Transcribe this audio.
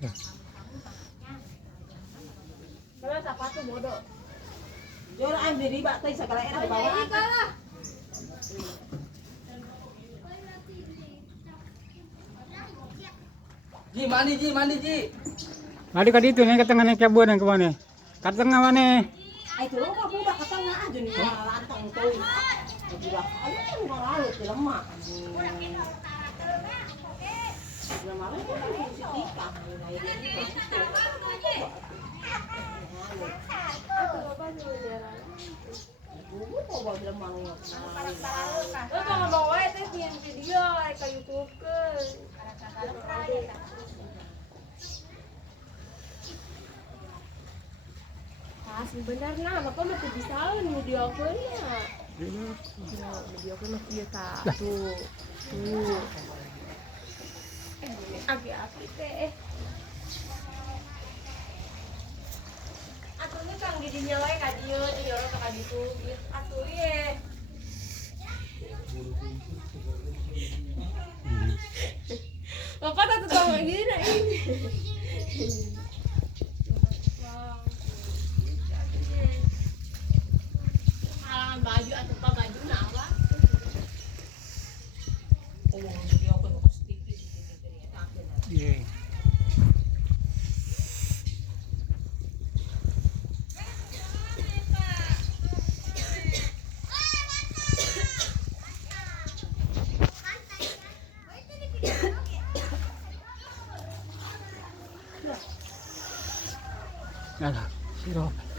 Kalau sepatu bodoh. Jor ambil riba tadi segala enak bawa. Ji mandi Ji, mandi Ji. Mari ke itu nih ke tengahnya kebun yang kemana? Ke tengah mana? Ay itu kok budak ke tengah aja nih lantang tuh. Budak ayo malah lemak. Lemah itu kan si Tika. Kalau mau itu bikin video ke YouTube ke. Benar nah, bapak masih bisa video call-nya. Video call masih bisa. Tuh. Aki-aki teh. Atuhnya kang didinya wae ka dieu, di orang ka ditu. Atuh ye. Bapak tak tahu kayak gini nah ini. Halangan baju atau apa baju nawa. Video ko ko sticky Iya. Alah, sirop.